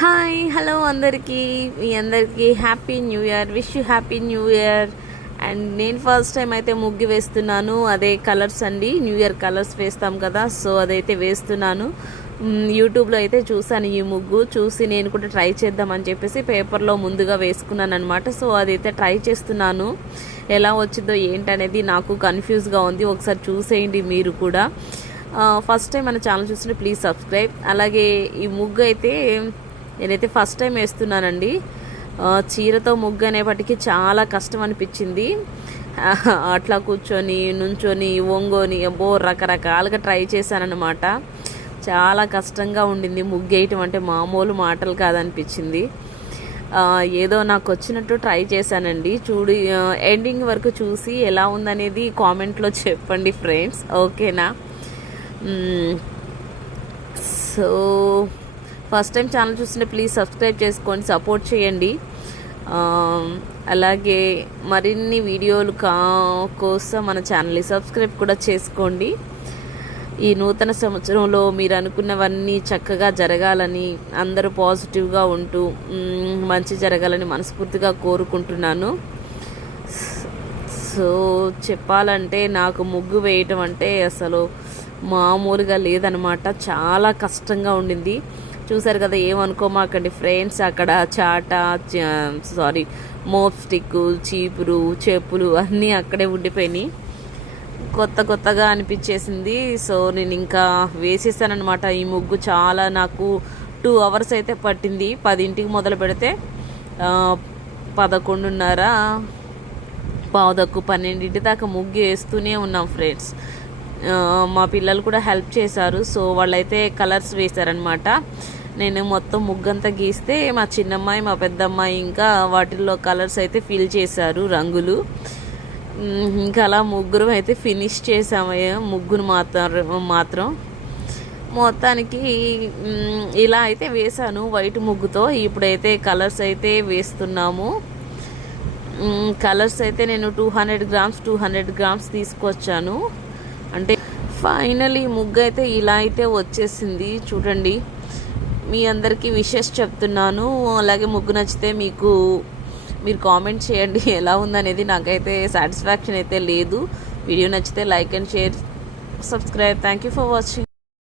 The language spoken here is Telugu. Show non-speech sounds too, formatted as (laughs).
హాయ్ హలో అందరికీ. మీ అందరికీ happy new year. Wish you happy new year. And నేను ఫస్ట్ టైం అయితే ముగ్గు వేస్తున్నాను. అదే కలర్స్ అండి. న్యూ ఇయర్ కలర్స్ వేస్తాం కదా సో అదైతే వేస్తున్నాను. యూట్యూబ్లో అయితే చూశాను ఈ ముగ్గు. చూసి నేను కూడా ట్రై చేద్దామని చెప్పేసి పేపర్లో ముందుగా వేసుకున్నాను అనమాట సో అదైతే ట్రై చేస్తున్నాను. ఎలా వచ్చిందో ఏంటనేది నాకు కన్ఫ్యూజ్గా ఉంది. ఒకసారి చూసేయండి మీరు కూడా. ఫస్ట్ టైం మన ఛానల్ చూస్తుంటే ప్లీజ్ సబ్స్క్రైబ్. అలాగే ఈ ముగ్గు అయితే నేనైతే ఫస్ట్ టైం వేస్తున్నానండి. చీరతో ముగ్గు అనేపటికి చాలా కష్టం అనిపించింది. అట్లా కూర్చొని నుంచొని ఒంగోని అబ్బో రకరకాలుగా ట్రై చేశానన్నమాట. చాలా కష్టంగా ఉండింది ముగ్గు వేయటం అంటే మామూలు మాటలు కాదనిపించింది. ఏదో నాకు వచ్చినట్టు ట్రై చేశానండి. చూడు ఎండింగ్ వరకు చూసి ఎలా ఉందనేది కామెంట్లో చెప్పండి ఫ్రెండ్స్ ఓకేనా సో ఫస్ట్ టైం ఛానల్ చూస్తుంటే ప్లీజ్ సబ్స్క్రైబ్ చేసుకోండి సపోర్ట్ చేయండి. అలాగే మరిన్ని వీడియోలు కా కోసం మన ఛానల్ని సబ్స్క్రైబ్ కూడా చేసుకోండి. ఈ నూతన సంవత్సరంలో మీరు అనుకున్నవన్నీ చక్కగా జరగాలని అందరూ పాజిటివ్గా ఉంటూ మంచి జరగాలని మనస్ఫూర్తిగా కోరుకుంటున్నాను. సో చెప్పాలంటే నాకు ముగ్గు వేయటం అంటే అసలు మామూలుగా లేదనమాట. చాలా కష్టంగా ఉండింది. చూసారు కదా ఏమనుకోమాకండి. ఫ్రెండ్స్ అక్కడ చాట సారీ మోప్ స్టిక్ చీపురు చెప్పులు అన్నీ అక్కడే ఉండిపోయినాయి. కొత్త కొత్తగా అనిపించేసింది. సో నేను ఇంకా వేసేసానమాట ఈ ముగ్గు చాలా నాకు టూ అవర్స్ అయితే పట్టింది. పదింటికి మొదలు పెడితే పదకొండున్నర పావుదక్కు పన్నెండింటి దాకా ముగ్గు వేస్తూనే ఉన్నాం ఫ్రెండ్స్ మా పిల్లలు కూడా హెల్ప్ చేశారు. సో వాళ్ళైతే కలర్స్ వేశారనమాట నేను మొత్తం ముగ్గంతా గీస్తే మా చిన్నమ్మాయి మా పెద్దమ్మాయి ఇంకా వాటిల్లో కలర్స్ అయితే ఫిల్ చేశారు రంగులు. ఇంకా అలా ముగ్గురు అయితే ఫినిష్ చేసాము ముగ్గురు మాత్రం మాత్రం. మొత్తానికి ఇలా అయితే వేశాను వైట్ ముగ్గుతో. ఇప్పుడైతే కలర్స్ అయితే వేస్తున్నాము. కలర్స్ అయితే నేను two hundred grams two hundred grams తీసుకొచ్చాను. అంటే ఫైనలీ ముగ్గు అయితే ఇలా అయితే వచ్చేసింది. చూడండి మీ అందరికీ విషెస్ చెప్తున్నాను. అలాగే ముగ్గు నచ్చితే మీకు మీరు కామెంట్ చేయండి (laughs) ఎలా ఉందనేది నాకైతే సాటిస్ఫాక్షన్ అయితే లేదు. వీడియో నచ్చితే like and share subscribe. Thank you for watching.